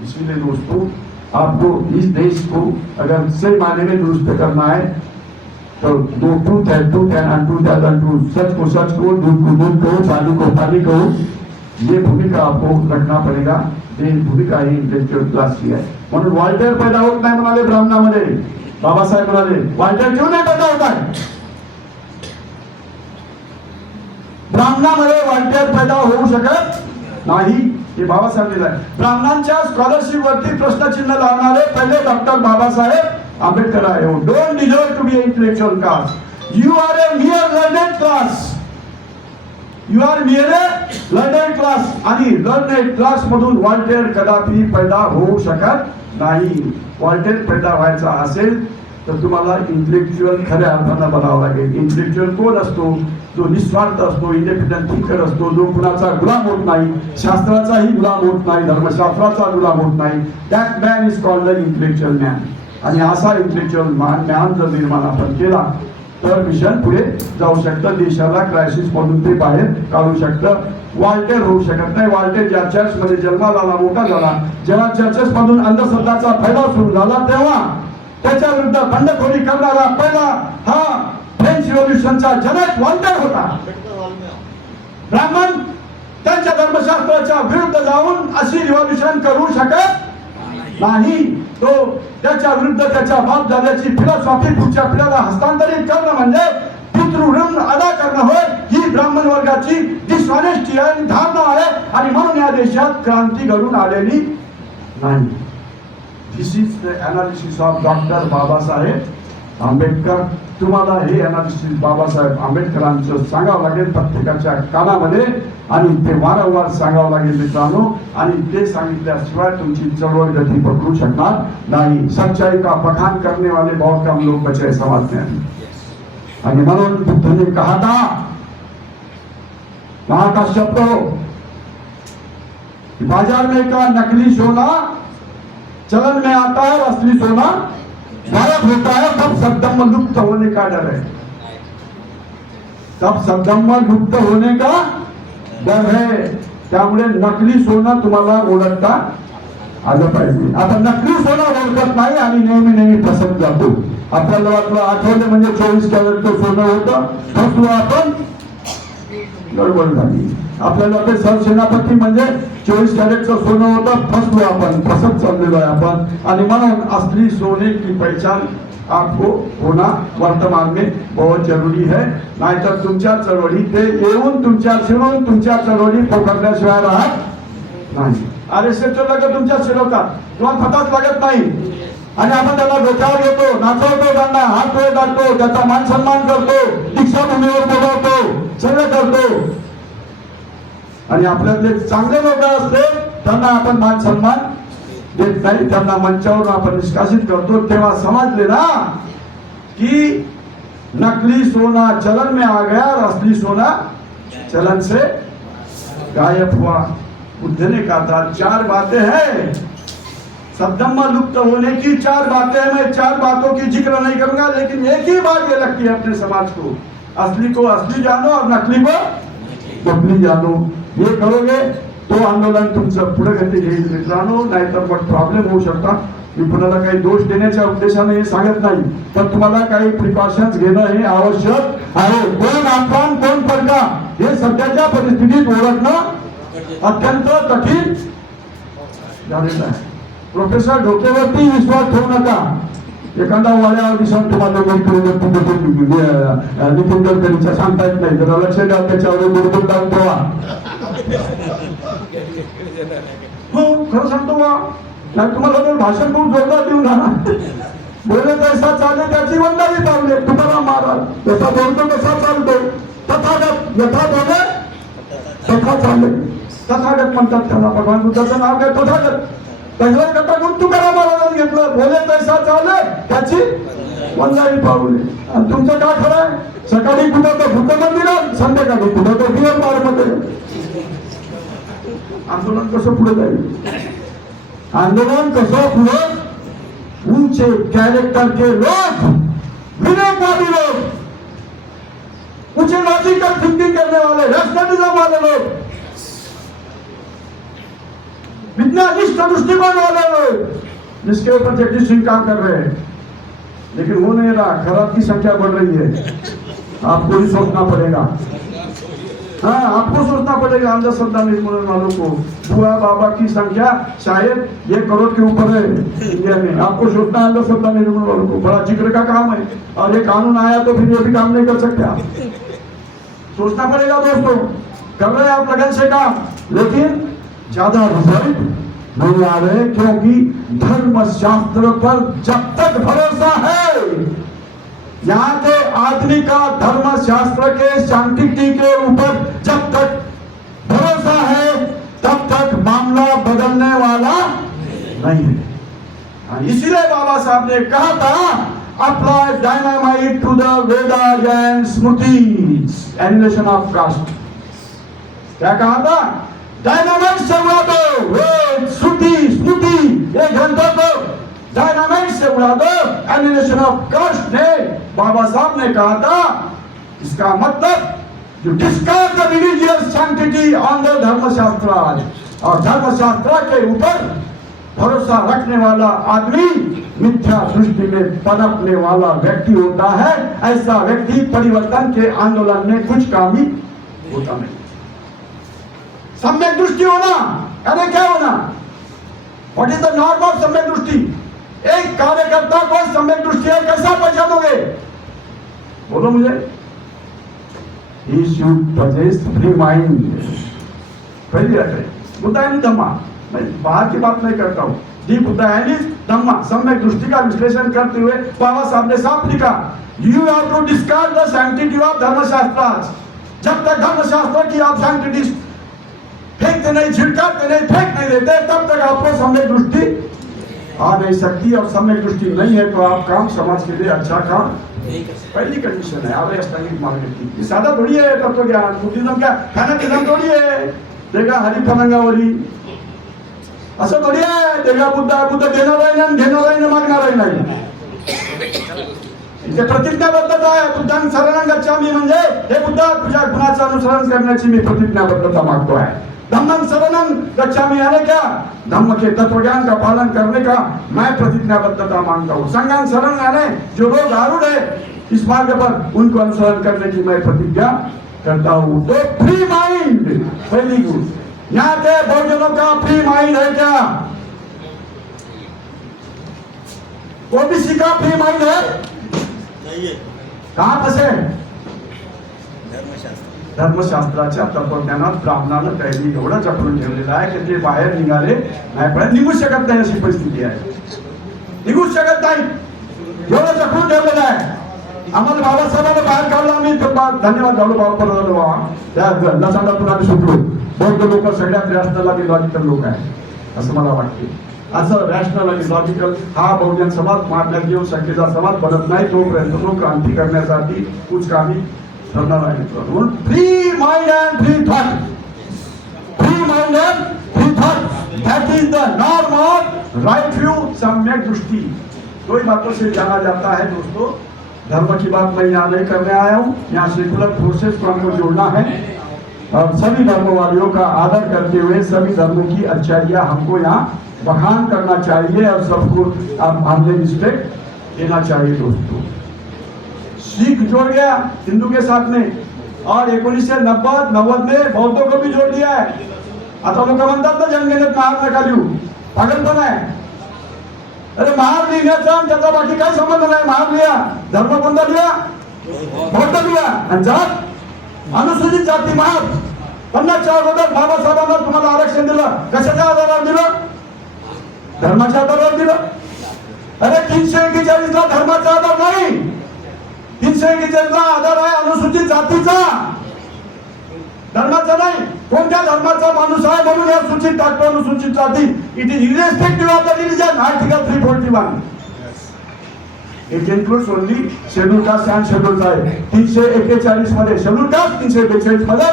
इसलिए दोस्तों, आपको इस देश को अगर सही मायने में दुरुस्त करना है तो दो ट्रूथ है, ट्रूथ एंड अनट्रूथ है, अनट्रूथ, सच को सच को, झूठ को झूठ को, पानी को पानी को, ये भूमिका आपको रखना पड़ेगा. ही भूमिका ही इंटेलेक्च्युअल क्लासची आहे. म्हणून वॉल्टेअर पैदा होत नाही म्हणाले ब्राह्मणामध्ये. बाबासाहेब म्हणाले वॉल्टेअर क्यों नाही पैदा होत आहे? ब्राह्मणामध्ये वॉल्टेअर पैदा होऊ शकत नाही हे बाबासाहेब लिहिलंय. ब्राह्मणांच्या स्कॉलरशिप वरती प्रश्नचिन्ह लावणारे पहिले डॉक्टर बाबासाहेब आंबेडकर आहे. Don't deserve to be intellectual class. You are a mere learned class. You are mere a learned class. आणि लर्नेड क्लास मधून वॉल्टेअर कदापि पैदा होऊ शकत नाही. वॉल्टेअर पैदा व्हायचा असेल तर तुम्हाला इंटेलेक्च्युअल खऱ्या अर्थानं बनावं लागेल. इंटेलेक्च्युअल कोण असतो? जो निस्वार्थ असतो, इंडिपेंडंट थिंकर असतो, जो कुणाचा गुलाम होत नाही, शास्त्राचाही गुलाम होत नाही, धर्मशास्त्राचा गुलाम होत नाही. That man is called the intellectual man. आणि असा इंटेलेक्च्युअल मॅन जर निर्माण आपण केला तर मिशन पुढे जाऊ शकतं. देशाला क्रायसिस मधून ते बाहेर काढू शकतं. वॉल्टेअर होऊ शकत नाही. वॉल्टेअर ज्या चर्चमध्ये जन्माला आला, मोठा झाला, जेव्हा चर्चेस मधून अंधश्रद्धाचा फैलाव सुरू झाला तेव्हा त्याच्या विरुद्ध बंडखोरी करणारा पहिला हा फ्रेंच रिव्होल्यूशनचा जनक वॉल्टेअर होता. ब्राह्मण त्यांच्या धर्मशास्त्राच्या विरुद्ध जाऊन अशी रिव्होल्यूशन करू शकत नाही. तो त्याच्या विरुद्ध त्याच्या बाप दादाची फिलॉसॉफी पुढच्या पिढ्याला हस्तांतरित करणं म्हणजे पितृऋण अदा करणं होय. ही ब्राह्मण वर्गाची डिसऑनेस्टी आहे, धारणा आहे. आणि म्हणून या देशात क्रांती घडून आलेली नाही. This is the analysis of doctor Babasaheb Ambedkar. तुम्हाला हे अनालिसिस बाबासाहेब आंबेडकरांचं सांगावं लागेल प्रत्येकाच्या कानामध्ये. आणि ते वारंवार सांगावं लागेल मित्रांनो. आणि ते सांगितल्याशिवाय तुमची चळवळ गती पकडू शकणार नाही. सच्चाई का बखान करने वाले बहुत कम लोग बचे समाज में. आणि म्हणून बुद्ध ने कहा था, वहां का शब्द हो, बाजार में का नकली सोना चलन में आता है और असली सोना गायब होता है. तब सद्दम लुप्त होने का डर है. तब सद्दम लुप्त होने का डर है. त्यामुळे नकली सोनं तुम्हाला ओळखता आलं पाहिजे. आता नकली सोनं ओळखत नाही आणि नेहमी फसत जातो. आपल्याला वाटलं आठवले म्हणजे 24 कॅरेटचं सोनं होतं, फसलो आपण, गडबड झाली. आपल्याला ते सरसेनापती म्हणजे 24 कॅरेटचं सोनं होतं, फसलो आपण, फसत चाललेलो आहे आपण. आणि म्हणून असली सोने की पहचान आपको होना वर्तमान में बहुत जरूरी है. नाहीतर तुमच्या चळवळी ते येऊन तुमच्या शिरून तुमच्या चळवळी पोखरल्याशिवाय राहत नाही. आरएसएसचं लग्न तुमच्या शिरवतात, तुम्हाला फटाच लागत नाही. आणि आपण त्याला डोक्यावर घेतो, नाचवतो, त्यांना हात वर टाकतो, त्याचा मान सन्मान करतो, दीक्षाभूमीवर बोलावतो, सगळं करतो. आणि आपल्यातले चांगले लोक असते त्यांना आपण मान सन्मान देत नाही, त्यांना मंचावर आपण निष्कासित करतो. तेव्हा समजले ना कि नकली सोना चलन में आ गया और असली सोना चलन से गायब हुआ. बुद्ध ने कहा था 4 बातें हैं सद्दम लुप्त होने की, 4 बातें हैं. मैं 4 बातों की जिक्र नहीं करूंगा, लेकिन एक ही बात ये लगती है अपने समाज को असली जानो और नकली को नकली जानो. हे करोगे तो आंदोलन तुमचं पुढे गती घेईल मित्रांनो. नाहीतर मग प्रॉब्लेम होऊ शकतात. मी कुणाला काही दोष देण्याच्या उद्देशाने हे सांगत नाही, पण तुम्हाला काही प्रिकॉशन्स घेणं हे आवश्यक आहे. कोण आपला कोण परका हे सध्याच्या परिस्थितीत ओळखणं अत्यंत कठीण झालेलं आहे. प्रोफेसर डोक्यावरती विश्वास ठेवू नका. एखादा वाड्यावर दिसून तुम्हाला नितीन गडकरींच्या सांगता येत नाही, जरा लक्ष द्या, त्याच्यावर गुरुकुल लावून ठेवा. हो खरं सांगतो बा, नाही तुम्हाला जर भाषण खूप जोरदार देऊन जाणार. बोले तसा चालले त्याची वंदावी चालले. तुकाराम महाराज जसा बोलतो तसा चालतो. तथागत यथा बोले तथा चालले. तथागत म्हणतात त्याला. भगवान बुद्धाचं नाव काय तथागत. पहिल्या गटातून तुकाराम महाराजांनी घेतलं. बोले तैसा चालले त्याची वंदावी पावले. आणि तुमचं काय खरं आहे? सकाळी कुठं तर बुद्ध मंदिरात, संध्याकाळी कुठं तर बियर बारमध्ये. आंदोलन कसं पुढे जाईल? आंदोलन कसं पुढे? ऊंचे कैरेक्टर के लोग, विवेकवादी लोग, ऊंचे लॉजिकल थिंकिंग करने वाले, रैशनलिज्म वाले लोग, विज्ञानिष्ठ दृष्टिकोण वाले लोग, जिसके ऊपर जगदीश सिंह काम कर रहे हैं, लेकिन वो नहीं रहा. खराब की संख्या बढ़ रही है, आपको ही सोचना पड़ेगा. हाँ, आपको सोचना पड़ेगा अंधश्रद्धा निर्मूलन वालों को। बुआ बाबा की संख्या शायद 1 करोड़ के ऊपर है इंडिया में। आपको सोचना है अंधश्रद्धा निर्मूलन वालों को, बड़ा जिक्र का काम है। और ये कानून आया तो फिर ये भी काम नहीं कर सकते आप। सोचना पड़ेगा दोस्तों। कर रहे हैं आप लगन से काम, लेकिन ज्यादा रिजल्ट नहीं आ रहे, क्योंकि धर्म शास्त्र पर जब तक भरोसा है, यहाँ के आदमी का धर्म शास्त्र के सैंक्टिटी के ऊपर जब तक भरोसा है, तब तक मामला बदलने वाला नहीं है। इसीलिए बाबा साहब ने कहा था, apply dynamite to the Vedas and Smritis, annihilation of caste। क्या कहा था? डायनामाइट से उड़ा दो वेद श्रुति स्मृति ये ग्रंथों को, डायनामाइट से उड़ा दो। एनिहिलेशन ऑफ कास्ट ने बाबा साहब ने कहा था, इसका मतलब जो discard the religious sanctity on the धर्मशास्त्र, और धर्मशास्त्र के ऊपर भरोसा रखने वाला आदमी मिथ्या दृष्टि में पनपने वाला व्यक्ति होता है। ऐसा व्यक्ति परिवर्तन के आंदोलन में कुछ काम ही होता नहीं। सम्यक दृष्टि होना, अरे क्या होना? What is the norm of सम्यक दृष्टि? एक कार्यकर्ता को सम्यक दृष्टि है कैसा पहचानोगे? बोलो मुझे। He should possess free mind। पहली बात है बुद्धायनी धम्मा, मैं बाहर की बात नहीं करता हूँ। दी बुद्धायनी धम्मा सम्यक दृष्टि का विश्लेषण करते हुए बाबा साहब ने साफ लिखा, you have to discard the sanctity of धर्मशास्त्र। जब तक धर्मशास्त्र की आप सैंक्टिटी फेंकते नहीं, झिड़काते नहीं, फेंक नहीं देते, तब तक आपको सम्यक दृष्टि आ नहीं सकती। और सम्यक दृष्टि नहीं है तो आप काम समाज के लिए अच्छा काम पहली कंडीशन है आवे अष्टांगिक मार्ग की। ये सादा थोड़ी है तत्व ज्ञान। बुद्धिज्म क्या फैनेटिज्म थोड़ी है, देखा हरी फलंगावली असं थोडी आहे। देखा बुद्ध देणार नाही मागणार नाही। इथे प्रतिज्ञाबद्धता आहे, बुद्धां शरणं गच्छामी म्हणजे हे बुद्ध तुझ्या गुणाचं अनुसरण करण्याची मी प्रतिज्ञाबद्धता मागतो आहे। धम्मं शरणं गच्छामी यानी क्या? धम्म के तत्व ज्ञान का पालन करने का मैं प्रतिज्ञाबद्धता मांगता हूँ। संघं शरण यानी जो लोग आरूढ़ है इस मार्ग पर, उनको अनुसरण करने की मैं प्रतिज्ञा करता हूँ। तो फ्री माइंड पहली गुण। यहाँ के बहुजनों का फ्री माइंड है क्या? ओबीसी का फ्री माइंड है? कहाँ फंसे? धर्मशास्त्राच्या तत्वज्ञानात ब्राह्मणानं काही एवढं जपून ठेवलेलं आहे की ते बाहेर निघाले नाही, पण निघू शकत नाही अशी परिस्थिती आहे। निघू शकत नाही एवढं जपून ठेवलेलं आहे। आम्हाला बाबासाहेबांना बाहेर काढलं, आम्ही धन्यवाद झालो बाबा, त्या लसाडातून आम्ही सुटलो। बौद्ध लोक सगळ्यात रॅशनल आणि लॉजिकल लोक आहेत असं मला वाटते। असं रॅशनल आणि लॉजिकल हा बहुजन समाज मारण्यात येऊन शक्यता समाज बनत नाही तोपर्यंत तो क्रांती करण्यासाठी कुचकामी ठरणार आहे। म्हणून free mind and free thought, free mind and free thought, that is the norm of right view सम्यक दृष्टि। दो ही बातों से जाना जाता है दोस्तों। धर्म की बात मैं यहाँ नहीं करने आया हूँ, यहाँ सेकुलर फोर्सेस को हमको जोड़ना है और सभी धर्म वालियों का आदर करते हुए सभी धर्मों की अच्छाइयाँ हमको यहाँ बखान करना चाहिए और सबको हमने रिस्पेक्ट देना चाहिए दोस्तों। सिख जोड़ गया हिंदू के साथ में और 1990 में बौद्धों को भी जोड़ दिया है। आता लोक म्हणतात ना जनगणनेत महार नका लिहू, पागलपण आहे। अरे महार लिहिण्याचा आणि त्याचा बाकी काही संबंध नाही। महार लिहा, धर्म कोणता लिहा? बौद्ध लिहा। आणि जात अनुसूचित जाती महार 50च्या अगोदर बाबासाहेबांना तुम्हाला आरक्षण दिलं, कशाच्या आधारावर दिलं? धर्माच्या आधारावर दिलं। अरे 341 ला धर्माचा आधार नाही, 341 ला आधार आहे अनुसूचित जातीचा, धर्माचा नाही। कोणत्या धर्माचा माणूस आहे म्हणून या सूचित टाकतो अनुसूचित जाती। It is irrespective of the religion, article 341। It includes only schedule caste and schedule tribe. 341 मध्ये शेड्यूल कास्ट, 342 मध्ये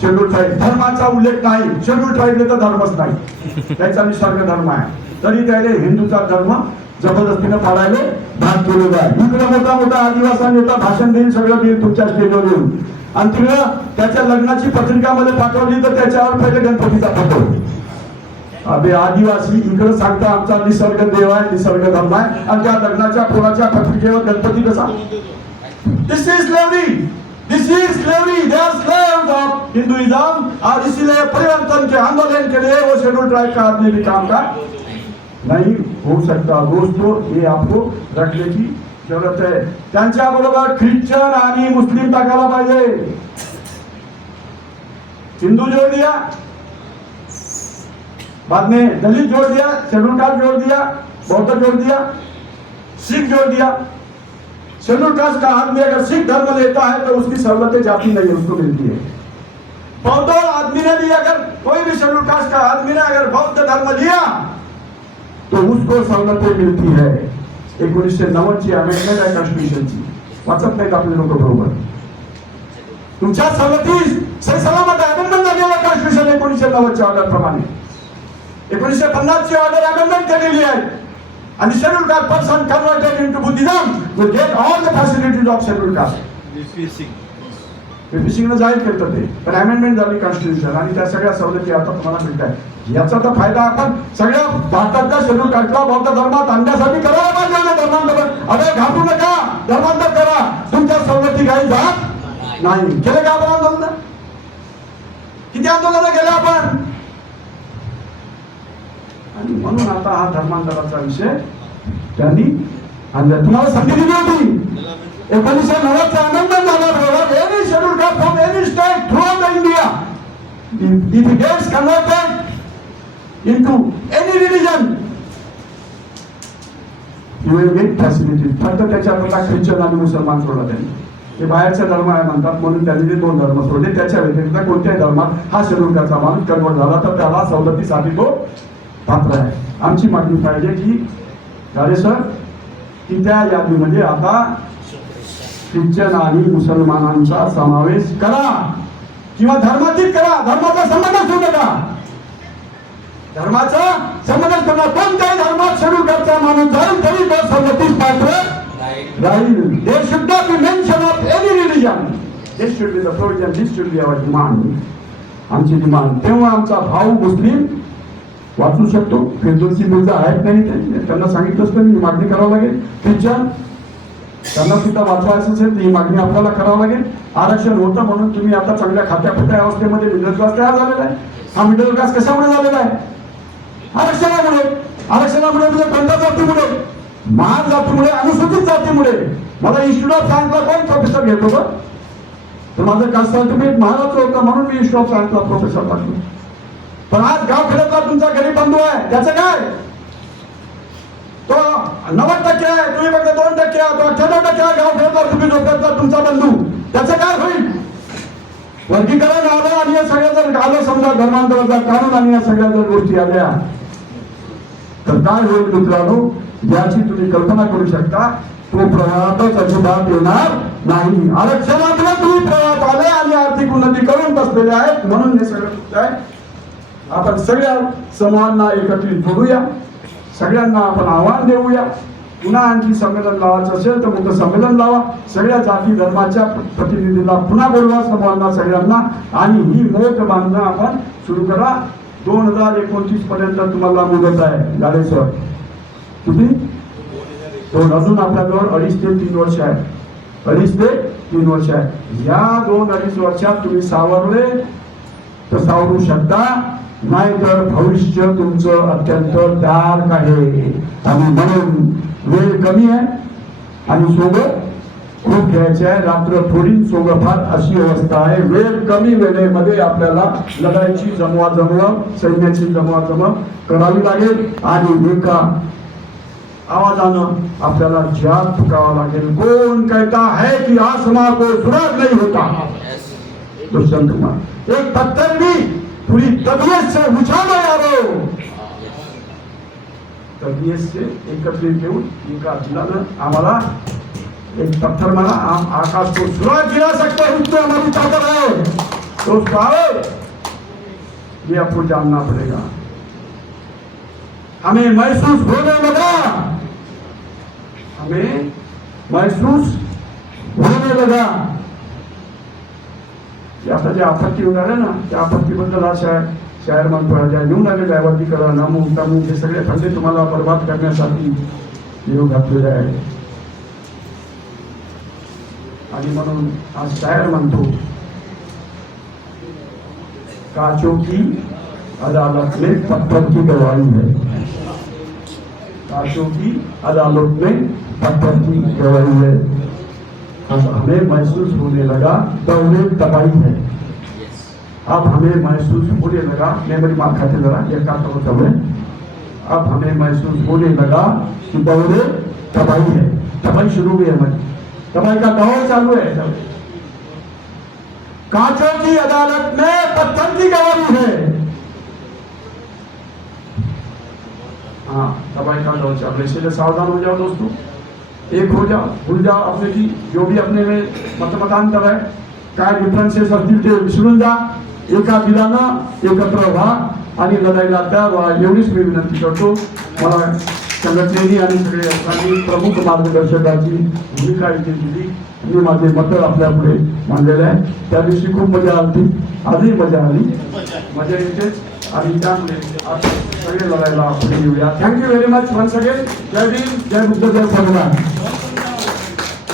शेड्यूल ट्राइब। धर्माचा उल्लेख नाही, शेड्यूल ट्राइबले तर धर्मच नाही, त्याचा निसर्ग धर्म आहे। तरी त्याने हिंदूचा धर्म जबरदस्तीने पाडायला भाग केलेला आहे। इकडे मोठा मोठा आदिवासी नेता भाषण देईल, सगळं देईल तुमच्या स्टेजवर येऊन, आणि तिकडे त्याच्या लग्नाची पत्रिका मध्ये पाठवली तर त्याच्यावर पहिले गणपतीचा फोटो। अबे आदिवासी इकडे सांगता आमचा निसर्ग देव आहे, निसर्ग धर्म आहे, आणि त्या लग्नाच्या पोराच्या पत्रिकेवर गणपती कसा? This is slavery, this is slavery, they are slaves of Hinduism। और इसीलिए परिवर्तन के आंदोलन के लिए वो शेड्यूल ट्राइब का आदमी भी काम का नहीं हो सकता। दोस्तों, ये आपको रखने की जरूरत है। त्यांच्याबरोबर ख्रिश्चन आणि मुस्लिम टाकायला पाहिजे। हिंदू जोड़ दिया, बाद में दलित जोड़ दिया, शेड्यूल कास्ट जोड़ दिया, बौद्ध जोड़ दिया, सिख जोड़ दिया। शेड्यूल कास्ट का आदमी अगर सिख धर्म लेता है तो उसकी सहूलतें जाती नहीं, उसको मिलती है। बौद्ध आदमी ने भी, अगर कोई भी शेड्यूल कास्ट का आदमी ने अगर बौद्ध धर्म लिया तो उसको सवलतें मिळती है। 1990 अमेंडमेंट आहे कॉन्स्टिट्यूशनची, वाचत नाहीत आपले लोक बरोबर। तुमच्या सवलती सही सलामत आहे, अमेंडमेंट झालेला कॉन्स्टिट्यूशन 1990 ऑर्डर प्रमाणे। 1950 ऑर्डर अमेंडमेंट केलेली आहे आणि schedule caste person converted into Buddhism will get all the facilities of schedule caste. सिंगनं जाहीर केलं ते, पण अमेंडमेंट झाली कॉन्स्टिट्यूशन आणि त्या सगळ्या सवलती आता तुम्हाला मिळत आहे। याचा तर फायदा आपण सगळ्या भारताच्या शेड्यूल कास्टला बौद्ध धर्मात आणण्यासाठी करायला पाहिजे। धर्मांतर अरे घाबरू नका, धर्मांतर करा, तुमच्या सवलती काही जात नाही। केले का आपण आंदोलन? किती आंदोलन केले आपण? आणि म्हणून आता हा धर्मांतराचा विषय त्यांनी आणला। तुम्हाला संधी दिली होती 1990 अमेंडमेंट झाल्याबरोबर any schedule caste from any state through the India if it gets converted into any religion you will get facilities। फक्त त्याच्यातला ख्रिश्चन आणि मुसलमान सोडला त्यांनी, ते बाहेरचे धर्म आहे म्हणतात म्हणून त्यांनी ते 2 धर्म सोडले। त्याच्या व्यतिरिक्त कोणत्याही धर्मात हा शेड्यूल कास्टचा माणूस कन्वर्ट झाला तर त्याला सवलतीसाठी तो पात्र आहे। आमची मागणी पाहिजे की गाडे सर की त्या यादीमध्ये आता ख्रिश्चन आणि मुसलमानांचा समावेश करा किंवा धर्मातीत करा। धर्माचा संबंध ठेवू नका, धर्माचा संबंध ठेवणार। कोणत्याही धर्मात शेड्यूल कास्टचा माणूस जाईल तरी तो सवलतीस पात्र राहील। There should not be mention of any religion, this should be the provision, this should be our demand, आमची डिमांड। तेव्हा आमचा भाऊ मुस्लिम वाचू शकतो। फिरदौसी मिर्झा आहेत नाही, त्यांना सांगितलं असतं मी मागणी करावं लागेल। ख्रिश्चन त्यांना सुद्धा वाचवायचं असेल ही मागणी आपल्याला करावं लागेल। आरक्षण होतं म्हणून तुम्ही आता चांगल्या खात्यापुत्या अवस्थेमध्ये मिडल क्लास तयार झालेला आहे। हा मिडल क्लास कशामुळे झालेला आहे? आरक्षणामुळे। आरक्षणामुळे म्हणजे कोणत्या जातीमुळे? महान जातीमुळे, अनुसूचित जातीमुळे। मला इन्स्टिट्यूट ऑफ सायन्सला कोण प्रोफेसर घेत होतं? तर माझं कास्ट सर्टिफिकेट महाराष्ट्र होतं म्हणून मी इन्स्टिट्यूट ऑफ सायन्सला प्रोफेसर लागलो। पण आज गाव खेड्यातला तुमचा गरीब बंधू आहे, त्याचं काय? तो 90% आहे, तुम्ही फक्त 2% आहात। तो 98% गाव खेड्यातला तुम्ही झोपड्यातला तुमचा बंधू, त्याचं काय होईल? वर्गीकरण आलं आणि या सगळ्या जर आलं, समजा धर्मांतराचा कानून आणि या सगळ्या जर गोष्टी आल्या तर काय होईल मित्रांनो, याची तुम्ही कल्पना करू शकता। तो प्रवाहातच अजिबात येणार नाही। आरक्षणातून तुम्ही प्रवाहात आले आणि आर्थिक उन्नती करून बसलेले आहेत म्हणून हे सगळं होत आहे। आपण सगळ्या समूहांना एकत्रित जोडूया, सगळ्यांना आपण आव्हान देऊया। पुन्हा आणखी संमेलन लावायचं असेल तर मोठं संमेलन लावा, सगळ्या जाती धर्माच्या प्रतिनिधींना पुन्हा बोलवा, समूहांना सगळ्यांना, आणि ही मोठ बांधणं आपण सुरू करा। 2029 पर्यंत तुम्हाला मुदत आहे गाडे सर, किती? अजून आपल्याजवळ 2.5 ते 3 वर्ष आहे, 2.5 ते 3 वर्ष आहे। या 2-2.5 वर्षात तुम्ही सावरले तर सावरू शकता, नाहीतर भविष्य तुमचं अत्यंत डार्क आहे। आणि म्हणून वेळ कमी आहे आणि सोबत खूप घ्यायचे आहे। रात्र थोडी सोबत फार अशी अवस्था आहे। वेळ कमी वेळेमध्ये आपल्याला लढाईची जमवाजमव, सैन्याची जमवाजमव करावी लागेल आणि एका आवाजानं आपल्याला जाग फुकावा लागेल। कोण कहता है कि आसमां को सुराग नहीं होता, दुष्यंत कुमार, एक पत्थर भी पूरी तबीयत से उछालो यारो। तबीयत से एकत्रित येऊन एका दिलानं आम्हाला एक पत्थर मारा, हम आकाश को सुराग गिरा सकते हैं, उसमें हमारी ताकत है। दोस्तों आओ, ये आपको जानना पड़ेगा। हमें महसूस होने लगा, हमें महसूस होने लगा की आता जे आपत्ती होणार आहे ना, त्या आपत्तीबद्दल हा शायर म्हणतो, ज्या घेऊन आलेल्या आहे वर्गीकरण, अमुक तमुक, हे सगळे फंडे तुम्हाला बर्बाद करण्यासाठी निरोप घातलेले आहे। आणि म्हणून आज शायर म्हणतो, कांचों की अदालत में पत्थर की गवाही है, कांचों की अदालत में पत्थर की गवाही है। अब हमें महसूस होने लगा दौरे तबाही है, अब हमें महसूस होने लगा, मेमोरी मार खाते जरा ये का तो सब है, अब हमें महसूस होने लगा कि दौरे तबाही है, तबाही शुरू हुई है, हमारी तबाही का दौर चालू है सब। कांचों की अदालत में पत्थर की गवाही है, हाँ तबाही का दौर चालू है, इसलिए सावधान हो जाओ दोस्तों, एक हो जाओ, भूल जाओ अपने की जो भी अपने में मतमतांतर है, काय डिफरन्सेस असतील ते विसरून जा, एका दिलानं एकत्र व्हा आणि लढाईला तयार व्हा, एवढीच मी विनंती करतो। मला संघटनेने आणि सगळे लोकांनी प्रमुख मार्गदर्शकाची भूमिका इथे दिली, मी माझे मत आपल्या पुढे मांडलेले आहे। त्या दिवशी खूप मजा आली, आजही मजा आली, मजा येतेच आणि त्यामुळे आज सगळे लढाईला पुढे येऊया। Thank you very much once again. जय भीम, जय बुद्ध, जय भगवान।